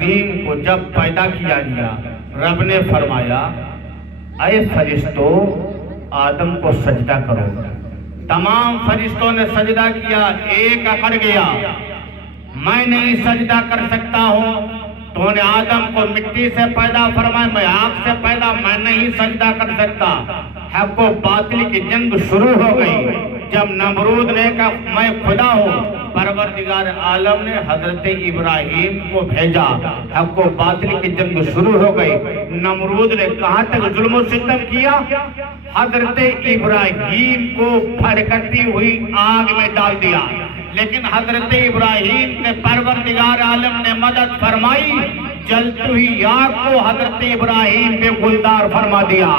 तस्लीम को जब पैदा किया गया, रब ने फरमाया ऐ फरिश्तों आदम को सजदा करो। तमाम फरिश्तों ने सजदा किया, एक अकड़ गया, मैं नहीं सजदा कर सकता हूँ, तूने आदम को मिट्टी से पैदा फरमाया, मैं आग से पैदा, मैं नहीं सजदा कर सकता। हक को बातिल की जंग शुरू हो गई। जब नमरूद ने कहा मैं खुदा हूँ, परवरदिगार आलम ने हजरत इब्राहिम को भेजा, हक को बातिल की जंग शुरू हो गई। नमरूद ने कहां तक जुल्म सितम किया, हजरत इब्राहिम को फड़कती हुई आग में डाल दिया। लेकिन हजरत इब्राहिम के परवरदिगार आलम ने मदद फरमाई, जलती हुई आग को हजरत इब्राहिम पे गुलदार फरमा दिया।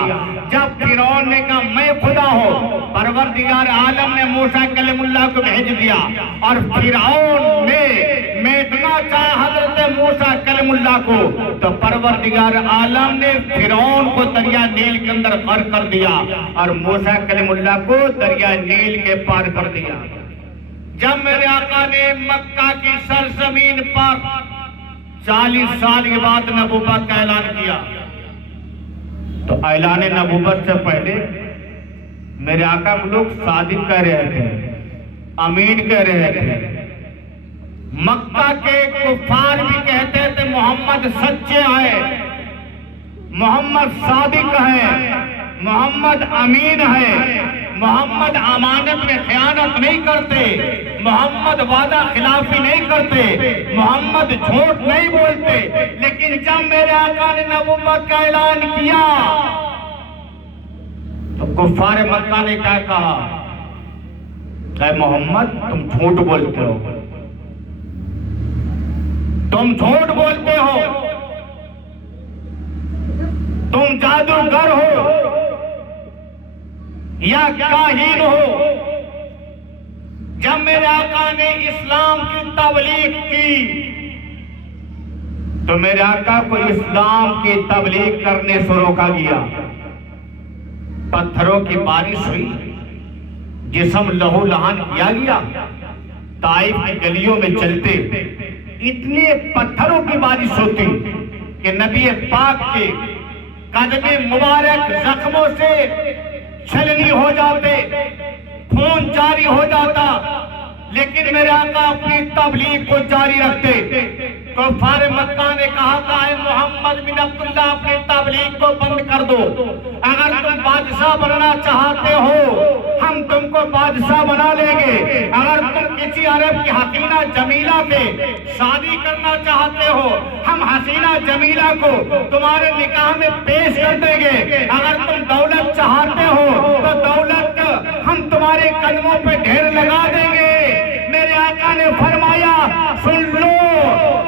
जब फिरौन ने कहा मैं खुदा हूँ, परवरदिगार आलम ने मूसा कलीमुल्लाह को भेज दिया और फिरौन ने मेटना चाहा हजरत मूसा कलीमुल्लाह को, तो परवरदिगार आलम ने फिरौन को दरिया नील के अंदर गर्क कर दिया और मूसा कलीमुल्लाह को दरिया नील के पार कर दिया। जब मेरे आका ने मक्का की सरजमीन पर 40 साल के बाद नबूवत का ऐलान किया, तो ऐलान नबूवत से पहले मेरे आका को लोग सादिक कह रहे थे, अमीन कह रहे थे। मक्का के कुफार भी कहते थे मोहम्मद सच्चे हैं, मोहम्मद सादिक है, मोहम्मद अमीन है, मोहम्मद अमानत में खयानत नहीं करते, मोहम्मद वादा खिलाफी नहीं करते, मोहम्मद झूठ नहीं बोलते। लेकिन जब मेरे आका ने नबूवत का ऐलान किया तो कुफार मक्का ने क्या कहा, ऐ मोहम्मद तुम झूठ बोलते हो, तुम झूठ बोलते हो, तुम जादूगर हो या काहिन हो। जब मेरे आका ने इस्लाम की तबलीग की तो मेरे आका को इस्लाम की तबलीग करने से रोका गया। पत्थरों की बारिश हुई, जिस्म लहू लहान किया गया। ताइफ की गलियों में चलते इतने पत्थरों की बारिश होती कि नबी पाक के कदमे मुबारक जख्मों से छलनी हो जाते, खून जारी हो जाता। लेकिन मेरे आका अपनी तबलीग को जारी रखते। कुफार मक्का ने कहा था मोहम्मद बिन अब्दुल्लाह अपनी तबलीग को बंद कर दो, अगर तुम बादशाह बनना चाहते हो हम तुमको बादशाह बना लेंगे, अगर तुम किसी अरब की हसीना जमीला से शादी करना चाहते हो हम हसीना जमीला को तुम्हारे निकाह में पेश कर देंगे, अगर तुम दौलत चाहते हो तो दौलत हम तुम्हारे कदमों पे ढेर लगा देंगे। मेरे आका ने फरमाया सुन लो,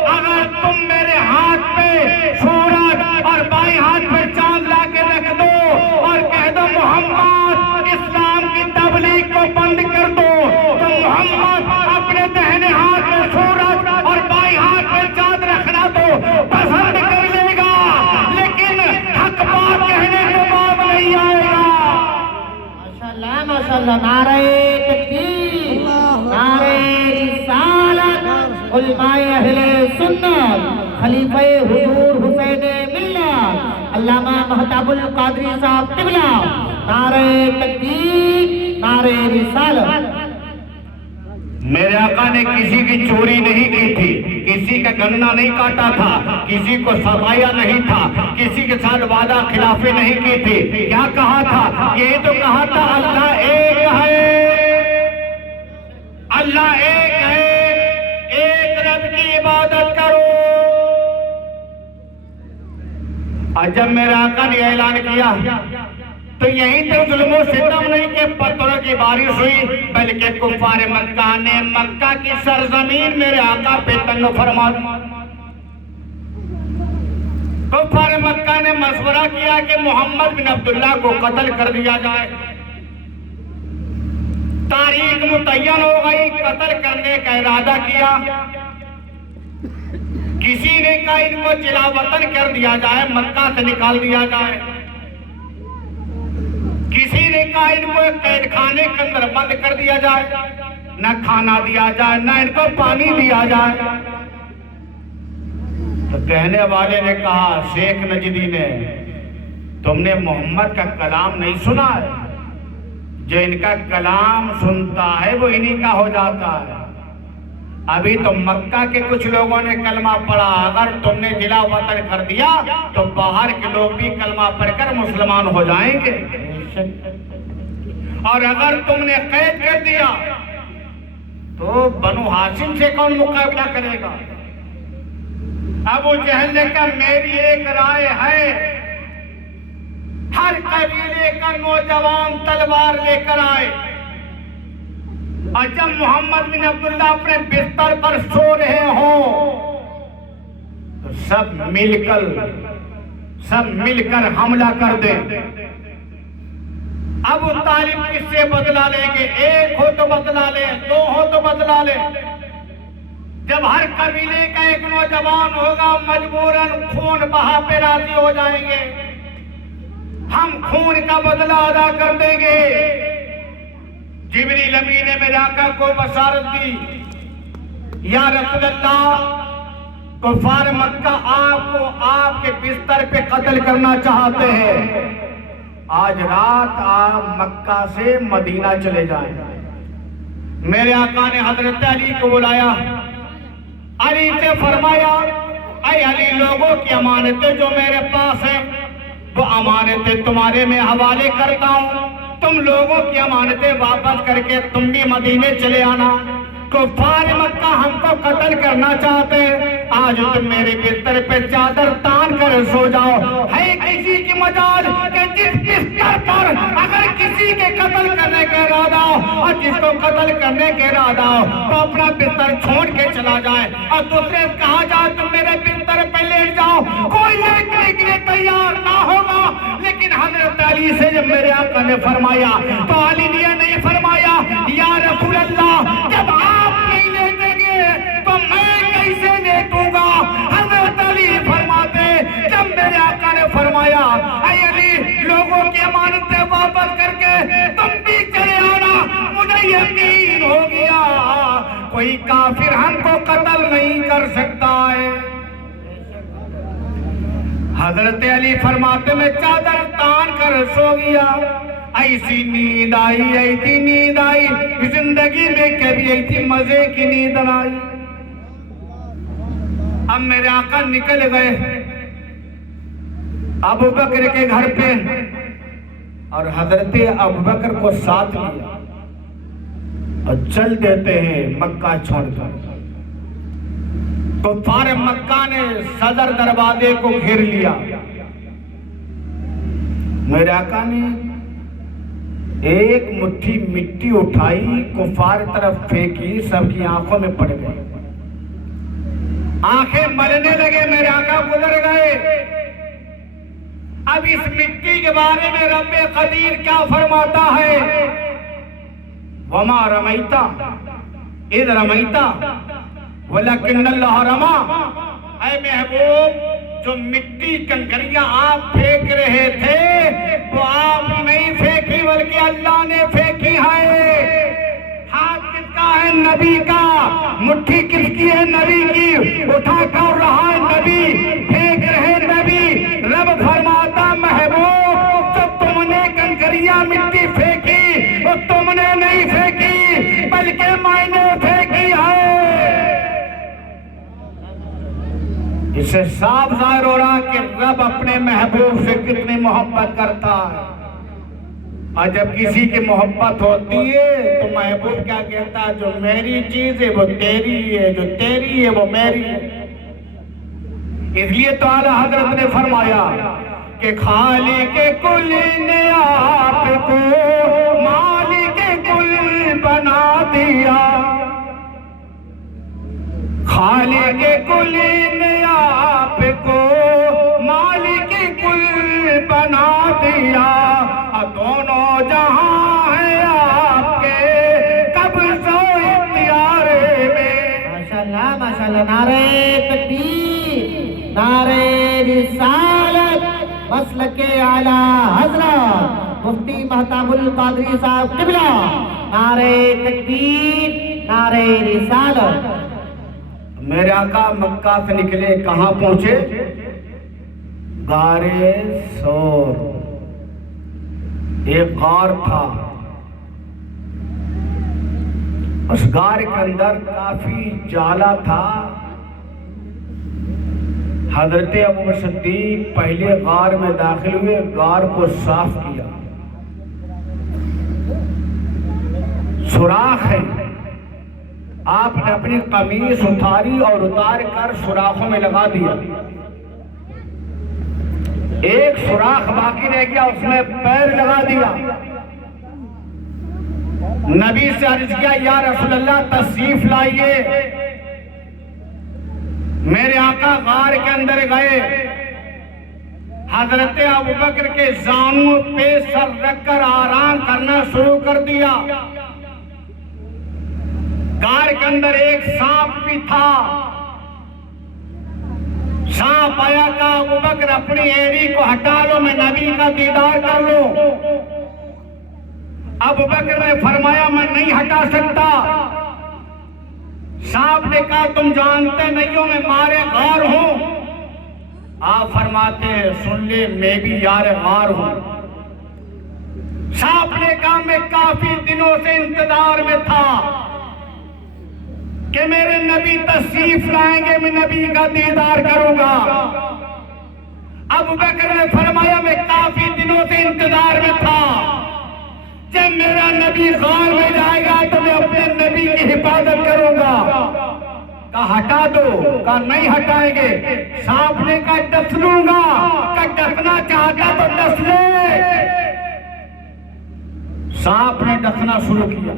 अगर तुम मेरे हाथ पे सूरज और बाएं हाथ पे चांद ला के रख दो और कह दो मोहम्मद इस्लाम की तबलीग को बंद कर दो, तो मोहम्मद अपने दाहिने हाथ में सूरज और बाएं हाथ में चांद रखना तो पसंद कर लेगा, लेकिन हक बात कहने के बाद नहीं आएगा। माशाल्लाह माशाल्लाह, नारे तकबीर, नारे रिसालत, उलमाए अहले सुन्नत, खलीफे हुजूर हुसैन मिल्लत अल्लामा महताबुल कादरी साहब क़िबला, नारे तकबीर, नारे रिसालत। मेरे आका ने किसी की चोरी नहीं की थी, किसी का गन्ना नहीं काटा था, किसी को सताया नहीं था, किसी के साथ वादा खिलाफी नहीं की थी। क्या कहा था? यही तो कहा था अल्लाह एक है, अल्लाह एक है, एक रब की इबादत करो। और जब मेरे आका ने ऐलान किया तो यहीं तक जुल्म सितम नहीं के पत्थरों की बारिश हुई, बल्कि कुफार मक्का ने मक्का की सरजमीन मेरे आका पे तंग फरमा। कुफार मक्का ने मशवरा किया कि मोहम्मद बिन अब्दुल्लाह को कत्ल कर दिया जाए। तारीख मुतय्यन हो गई, कत्ल करने का इरादा किया। किसी ने कहा इनको जिलावतन कर दिया जाए, मक्का से निकाल दिया जाए। किसी ने कहा इनको कैद खाने के अंदर बंद कर दिया जाए, न खाना दिया जाए न इनको पानी दिया जाए। तो कहने वाले ने कहा, शेख नजदी ने, तुमने मोहम्मद का कलाम नहीं सुना है? जो इनका कलाम सुनता है वो इन्हीं का हो जाता है। अभी तो मक्का के कुछ लोगों ने कलमा पढ़ा, अगर तुमने जिला वतन कर दिया तो बाहर के लोग भी कलमा पढ़कर मुसलमान हो जाएंगे, और अगर तुमने कैद कर दिया तो बनु हाशिम से कौन मुकाबला करेगा? अबू जहल ने कहा, मेरी एक राय है, हर कबीले का नौजवान तलवार लेकर आए, और जब मोहम्मद बिन अब्दुल्ला अपने बिस्तर पर सो रहे हो तो सब मिलकर हमला कर दे। अबू तालिब किससे बदला लेंगे? एक हो तो बदला ले, दो हो तो बदला ले। जब हर कबीले का एक नौजवान होगा, मजबूरन खून बहा पे राजी हो जाएंगे, हम खून का बदला अदा कर देंगे। जिब्रील अमीन ने जाकर को बशारत दी, या रसूल अल्लाह, कुफार मक्का आपको आपके बिस्तर पे कत्ल करना चाहते हैं, आज रात आप मक्का से मदीना चले जाएं। मेरे आका ने हजरत अली को बुलाया, अली से फरमाया, ऐ अली, लोगों की अमानतें जो मेरे पास है वो अमानतें तुम्हारे में हवाले करता हूँ, तुम लोगों की अमानतें वापस करके तुम भी मदीने चले आना। कुफार मक्का हमको कत्ल करना चाहते हैं, आज तुम मेरे बिस्तर पे चादर तान कर सो जाओ। है किसी की मजाल कि जिस बिस्तर पर अगर किसी के कत्ल करने का इरादा हो और जिसको कत्ल करने के इरादा हो तो अपना बिस्तर छोड़ के चला जाए, और दूसरे कहा जाए तुम मेरे बिस्तर पे लेट जाओ, कोई लेटने के लिए तैयार ना होगा। लेकिन हजरत अली से जब मेरे आका ने फरमाया तो अली ने नहीं फरमाया, या रसूल अल्लाह, जब आप नहीं लेटेंगे तो मैं कैसे लेटूंगा? हजरत अली फरमाते, जब मेरे आका ने फरमाया, ऐ अली, लोगों की अमानतें वापस करके तुम भी चले आना, मुझे यकीन हो गया कोई काफिर हमको कत्ल नहीं कर सकता है। हजरत अली फरमाते, मैं चादर तान कर सो गया। ऐसी नींद आई जिंदगी में कभी ऐसी मजे की नींद न आई। अब मेरे आका निकल गए अबू बकर के घर पे, और हजरत अबू बकर को साथ लिया और चल देते हैं मक्का छोड़कर। तो फारे मक्का ने सदर दरवाजे को घेर लिया। मेरे आका ने एक मुट्ठी मिट्टी उठाई, कुफार तरफ फेंकी, सबकी आंखों में पड़ गई, आंखें मलने लगे। मेरे आका गुजर गए। अब इस मिट्टी के बारे में रब्बे कदीर क्या फरमाता है, वमा रमैता इद रमैता वलकिन्नल्लाह रमा। ऐ महबूब, जो मिट्टी कंकरियां आप फेंक रहे थे वो आप नहीं फेंकी बल्कि अल्लाह ने फेंकी है। हाथ किसका है? नबी का। मुट्ठी किसकी है? नबी की। उठा कर रहा है नबी, फेंक रहे नबी। रब फरमाता, महबूब, जो तुमने कंकरियां मिट्टी फेंकी वो तुमने नहीं फेंकी बल्कि मैंने फेंकी है। इससे साफ जाहिर हो रहा कि रब अपने महबूब से कितनी मोहब्बत करता है। और जब किसी की मोहब्बत होती है तो महबूब क्या कहता है, जो मेरी चीज है वो तेरी है, जो तेरी है वो मेरी है। इसलिए तो आला हजरत ने फरमाया कि खालिक कुल ने आपको मालिक कुल बना दिया, खालिक कुल ने आपको मालिक कुल बना दिया। दोनों जहां है आपके कब्ज़ो इख्तियार में। माशाअल्लाह माशाअल्लाह। नारे तकबीर, नारे रिसालत, मसलके आला हजरत मुफ्ती महताबुल कादरी साहब किबला। नारे तकबीर, नारे रिसालत। मेरे आका मक्का से निकले, कहां पहुंचे? गारे सौर। एक गार था, उस गार के अंदर काफी जाला था। हजरत अबू बकर सिद्दीक पहले गार में दाखिल हुए, गार को साफ किया। सुराख है, आपने अपनी कमीज उतारी और उतार कर सुराखों में लगा दिया। एक सुराख बाकी रह गया, उसमें पैर लगा दिया। नबी से अर्ज किया, या रसूल अल्लाह तशरीफ लाइए। मेरे आका गार के अंदर गए, हजरत अबू बकर के जानू पे सर रखकर आराम करना शुरू कर दिया। गार के अंदर एक सांप भी था। सांप आया, का अबू बकर अपनी एड़ी को हटा लो, मैं नबी का दीदार कर लो। अबू बकर ने फरमाया, मैं नहीं हटा सकता। सांप ने कहा, तुम जानते नहीं हो मैं मारे गार हूं। आप फरमाते हैं, सुन ले, मैं भी यार गार हूं। सांप ने कहा, मैं काफी दिनों से इंतजार में था कि मेरे नबी तशरीफ लाएंगे, मैं नबी का दीदार करूंगा। अबू बकर ने फरमाया, मैं काफी दिनों से इंतजार में था, जब मेरा नबी गार में जाएगा तो मैं अपने नबी की हिफाजत करूंगा। कहा हटा दो, कहा नहीं हटाएंगे। सांप ने कहा डस लूंगा, कहा डसना चाहता तो डस ले। सांप ने डसना शुरू किया,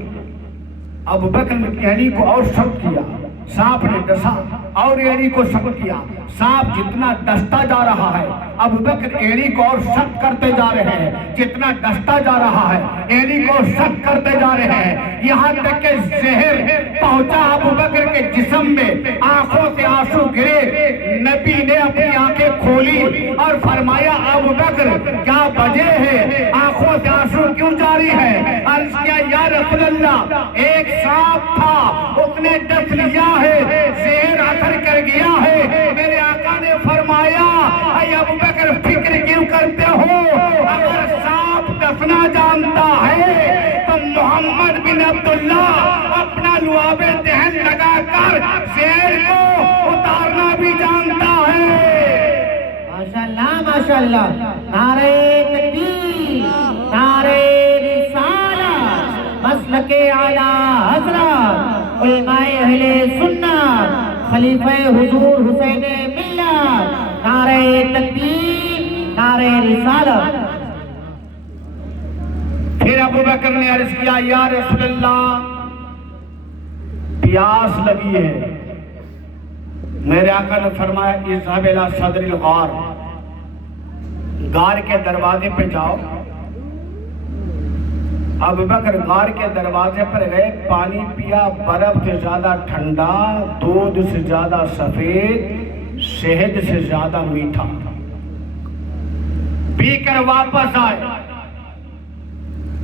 अबू बकर ने एड़ी को और सख्त किया। सांप ने डसा और एड़ी को सख्त किया। सांप जितना डसता जा रहा है, अबू बकर एड़ी को और सख्त करते जा रहे हैं। जितना डसता जा रहा है, एड़ी को सख्त करते जा रहे हैं, यहाँ तक के जहर पहुंचा अबू बकर के जिस्म में। आंखों से आंसू गिरे। नबी ने अपनी आंखें खोली और फरमाया, अबू बकर क्या वजह है, आंखों से आंसू क्यों जारी है? अर्ज किया, या रसूल अल्लाह, एक सांप था, उसने डस लिया है, जहर असर कर गया है। मेरे आका ने फरमाया, अबू बकर फिक्र क्यों करते हो? अगर सांप डसना जानता है तो मोहम्मद बिन अब्दुल्ला अपना लुआबे दहन लगाकर जहर को उतारना भी जानता है। माशाल्लाह माशाल्लाह। नारे तकबीर, नारे रिसालत, मसलके आला हज़रत, उलमाए अहले सुन्नत, खलीफे हुजूर हुसैन मिल्लत। नारे तकबीर, नारे रिसालत। फिर अबू बकर ने अर्ज किया, या रसूल अल्लाह, प्यास लगी है। मेरे आका ने फरमाया, इज़हब इला सदरिल गार, गार के दरवाजे पे जाओ। अबू बकर गार के दरवाजे पर गए, पानी पिया, बर्फ से ज्यादा ठंडा, दूध से ज्यादा सफेद, शहद से ज्यादा मीठा, पीकर वापस आए।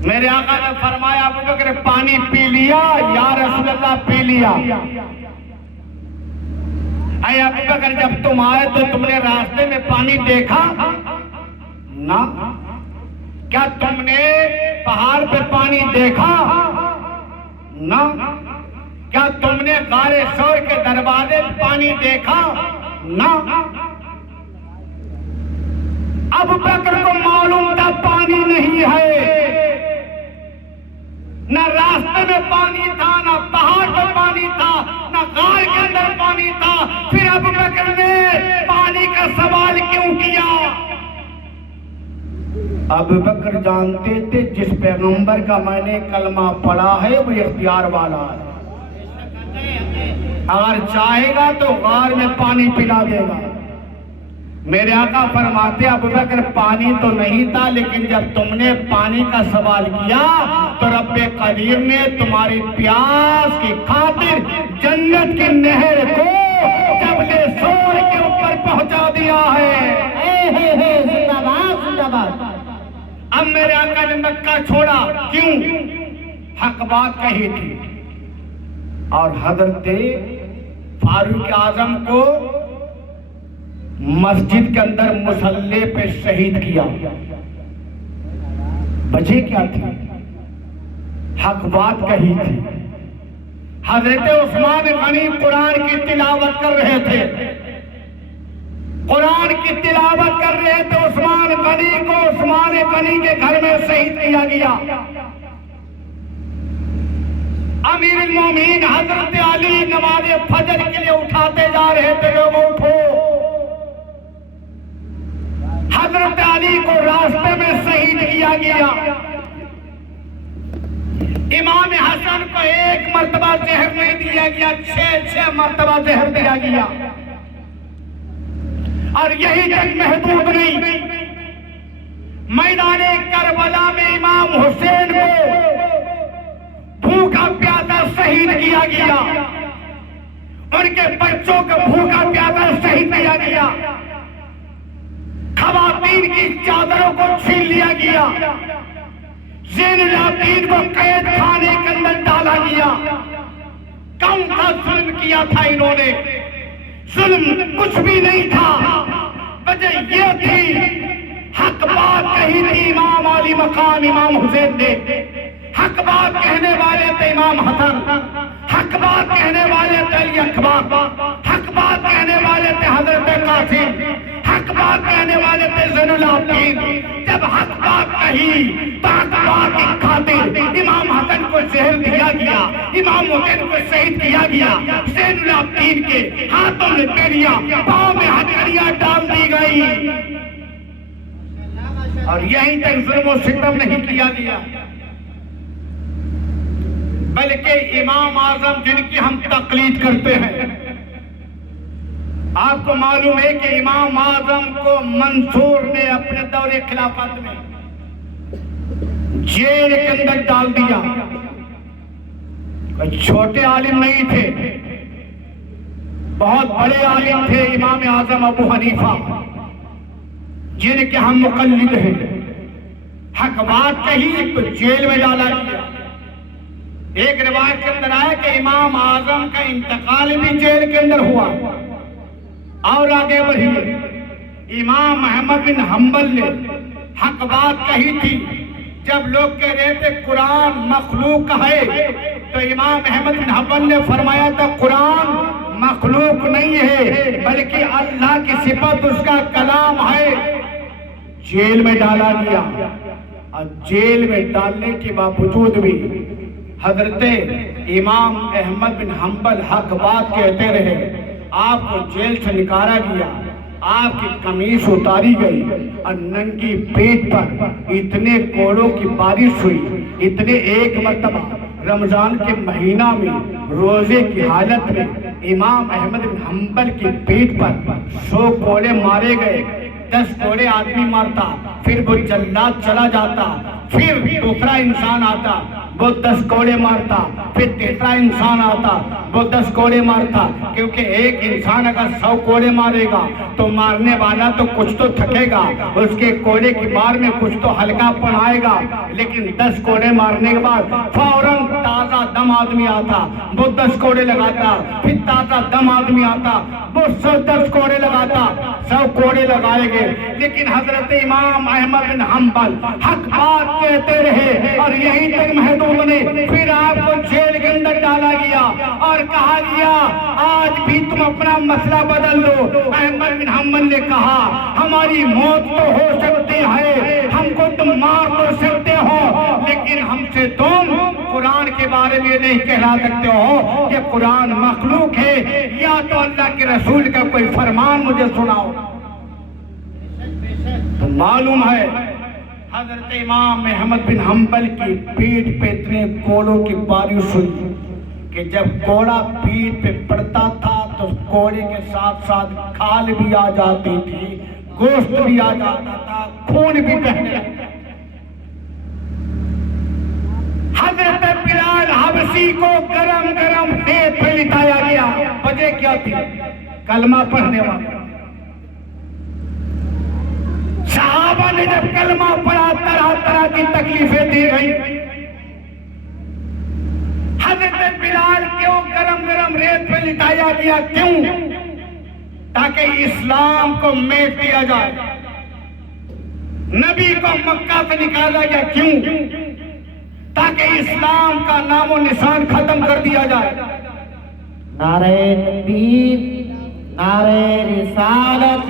मेरे आका ने फरमाया, अबू बकर पानी पी लिया? या रसूल अल्लाह पी लिया। अरे अबू बकर, जब तुम आए तो तुमने रास्ते में पानी देखा ना? क्या तुमने पहाड़ पे पानी देखा ना? क्या तुमने गारे सौर के दरवाजे पे पानी देखा ना? अबू बकर को मालूम था पानी नहीं है, न रास्ते में पानी था, न पहाड़ पर पानी था, न गार के अंदर पानी था। फिर अबू बकर ने पानी का सवाल क्यों किया? अबू बकर जानते थे, जिस पैगंबर का मैंने कलमा पढ़ा है वो इख्तियार वाला है। अगर चाहेगा तो गार में पानी पिला देगा। मेरे आका फरमाते, अबू बकर पानी तो नहीं था, लेकिन जब तुमने पानी का सवाल किया तो रब्बे कदीर ने तुम्हारी प्यास की खातिर जन्नत की नहर को जबले सोर के ऊपर पहुंचा दिया है। जिंदाबाद जिंदाबाद। अब मेरे आका ने मक्का छोड़ा, क्यों? हक बात कही थी। और हजरत फारूक आजम को मस्जिद के अंदर मुसल्ले पे शहीद किया। वजह क्या थी? हक बात कही थी। हजरत उस्मान गनी कुरान की तिलावत कर रहे थे, कुरान की तिलावत कर रहे थे। उस्मान गनी को उस्मान गनी के घर में शहीद किया गया। अमीरुल मोमिनीन हजरत अली नमाज फजर के लिए उठाते जा रहे थे, लोगों उठो। हजरत अली को रास्ते में शहीद किया गया। इमाम हसन को एक मर्तबा जहर नहीं दिया गया, 6 मर्तबा जहर दिया गया। और यही तक महदूद नहीं, मैदान करबला में इमाम हुसैन को भूखा प्यासा शहीद किया गया। उनके बच्चों को भूखा प्यासा शहीद किया गया। खवातीन की चादरों को छीन लिया गया। ज़ैनुल आबिदीन को कैद खाने के अंदर डाला गया। कौन सा जुल्म किया था इन्होंने? जुल्म कुछ भी नहीं था। वजह यह थी, हक बात कही थी इमाम अली मकाम इमाम हुसैन ने। हक बात कहने वाले थे इमाम हसन, हक बात कहने वाले थे अली अकबर, हक बात कहने वाले थे हजरत कासिम, हक बात कहने वाले थे ज़ैनुल आबिदीन। जब हक बात कही तो हक बात की खातिर इमाम हसन को जहर दिया गया, इमाम हुसैन को शहीद किया गया। ज़ैनुल आबिदीन के हाथों में बेड़ियां, पांव में हथकड़ियां डाल दी गई। और यहीं तक जुल्म सितम नहीं किया गया, बल्कि इमाम आजम जिनकी हम तकलीद करते हैं, आपको मालूम है कि इमाम आजम को मंसूर ने अपने दौरे खिलाफत में जेल के अंदर डाल दिया। कोई छोटे आलिम नहीं थे, बहुत बड़े आलिम थे इमाम आजम अबू हनीफा, जिनके हम मुकल्लिद हैं। हक बात कही तो जेल में डाला गया। एक रिवायत के अंदर आया कि इमाम आजम का इंतकाल भी जेल के अंदर हुआ। और आगे बढ़िए, इमाम अहमद बिन हम्बल ने हक बात कही थी। जब लोग कह रहे थे कुरान मखलूक है, तो इमाम अहमद बिन हम्बल ने फरमाया था कुरान मखलूक नहीं है, बल्कि अल्लाह की सिफत, उसका कलाम है। जेल में डाला गया। और जेल में डालने के बावजूद भी हजरत इमाम अहमद बिन हम्बल हक बात कहते रहे। आपको जेल से निकाला गया, आपकी कमीज उतारी गई और नंगी पेट पर इतने कोड़ों की बारिश हुई, इतने एक मर्तबा रमजान के महीना में रोजे की हालत में इमाम अहमद बिन हम्बल के पेट पर 100 कोड़े मारे गए। 10 कोड़े आदमी मारता, फिर वो जल्लाद चला जाता, फिर दूसरा इंसान आता, वो 10 कोड़े मारता, फिर तीसरा इंसान आता, वो 10 कोड़े मारता। क्योंकि एक इंसान अगर 100 कोड़े मारेगा तो मारने वाला तो कुछ तो थकेगा, उसके कोड़े की मार में कुछ तो हल्कापन आएगा। लेकिन 10 कोड़े मारने के बाद फौरन ताजा दम आदमी आता, वो 10 कोड़े लगाता, फिर ताजा दम आदमी आता, वो 110 कोड़े लगाता, 100 कोड़े लगाएंगे। लेकिन हजरत इमाम अहमद बिन हम्बल हक बात कहते रहे और यहीं तक महदूद ने। फिर आपको जेल के अंदर डाला गया और कहा गया आज भी तुम अपना मसला बदल लो। अहमद बिन हम्बल ने कहा हमारी मौत तो हो सकती है, हमको तुम मार तो सकते हो, लेकिन हमसे तुम कुरान के बारे में नहीं कहला सकते हो कि कुरान मखलूक है, या तो अल्लाह के रसूल का कोई फरमान मुझे सुनाओ। तो मालूम है हजरत इमाम अहमद बिन हम्बल की पीठ पे इतने कोड़ों की बारिश हुई कि जब कोड़ा पीठ पे पड़ता था तो कोड़े के साथ साथ खाल भी आ जाती थी, गोश्त भी आ जाता था, खून भी बहने लगता। हजरत बिलाल हबशी को गरम गरम पेट पे लिटाया गया। वजह क्या थी? कलमा पढ़ने वाला। सहाबा ने जब कलमा पढ़ा तरह तरह की तकलीफें दी गई। हजरत बिलाल क्यों गरम गरम रेत पे लिटाया गया, क्यों? ताकि इस्लाम को मेट दिया जाए। नबी को मक्का से निकाला गया, क्यों? ताकि इस्लाम का नामो निशान खत्म कर दिया जाए। नारे तकबीर, नारे रिसालत,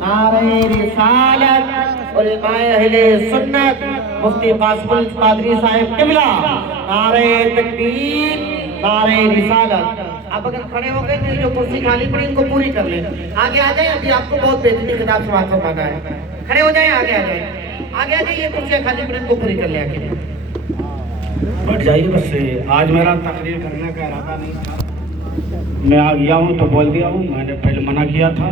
नारे रिसालत। उलमाए अहले सुन्नत मुफ्ती कासिमुल कादरी साहिब किबला, नारे तकबीर, नारे रिसालत। आप अगर खड़े हो गए तो जो कुर्सी खाली पड़ी इनको पूरी कर लें। आगे आ जाए, अभी आपको बहुत बेहतरीन किताब समाप्त करवाना है। खड़े हो जाए, आगे आ जाए, आगे आ जाइए, कुर्सियाँ खाली पड़ी इनको पूरी कर लें। आगे बढ़ जाइए बस। आज मेरा तकरीर करने का इरादा नहीं था, मैं आ गया हूँ तो बोल दिया हूँ। मैंने पहले मना किया था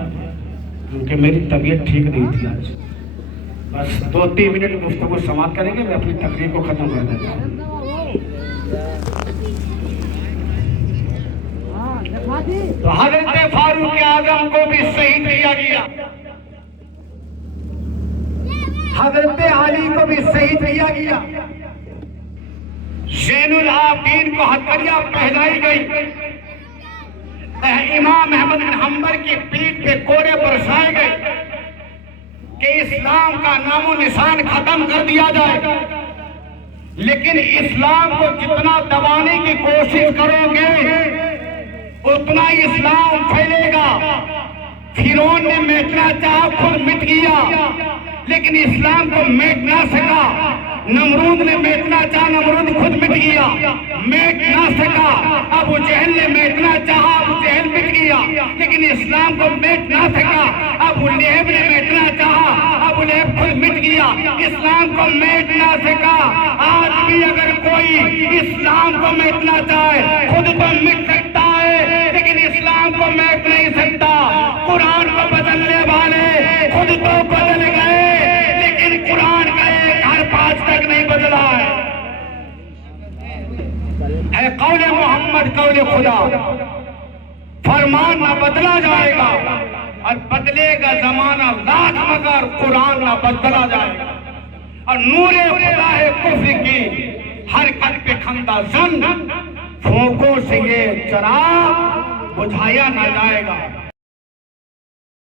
क्योंकि मेरी तबीयत ठीक नहीं थी आज। बस 2-3 मिनट गुफ्तगू समाप्त करेंगे, मैं अपनी तकरीर को खत्म कर देता हूँ। तो हजरत फारूक आजम को भी शहीद किया गया, हजरत अली को भी शहीद किया गया, ज़ैनुल आबिदीन को हथकड़ियां पहनाई गई, इमाम अहमद बिन हंबल की पीठ पे कोड़े बरसाए गए कि इस्लाम का नामो निशान खत्म कर दिया जाए। लेकिन इस्लाम को जितना दबाने की कोशिश करोगे उतना इस्लाम फैलेगा। फिरौन ने मिटना चाहा, खुद मिट गया, लेकिन इस्लाम को मिट ना सका। नमरूद ने मिटना चाहा, नमरूद खुद मिट गया, मिट ना सका। अबू जहल ने मिटना चाहा, अबू जहल मिट गया, लेकिन इस्लाम को मिट ना सका। अबू लहब ने मिटना चाहा, अबू लहब खुद मिट गया, इस्लाम को मिट ना सका। आज भी अगर कोई इस्लाम को मिटना चाहे खुद तो मिट सकता है, लेकिन इस्लाम को मिट नहीं सकता। कुरान को बदलने वाले खुद तो बदल गए, लेकिन कुरान का एक हर्फ आज तक नहीं बदला है। कौले मोहम्मद कौले खुदा, फरमान ना बदला जाएगा और बदलेगा जमाना लाख मगर कुरान ना बदला जाएगा। और नूरे खुदा है कुफ्र की हर कल पे खंदा जन, फूंकों से ये चराग बुझाया ना जाएगा।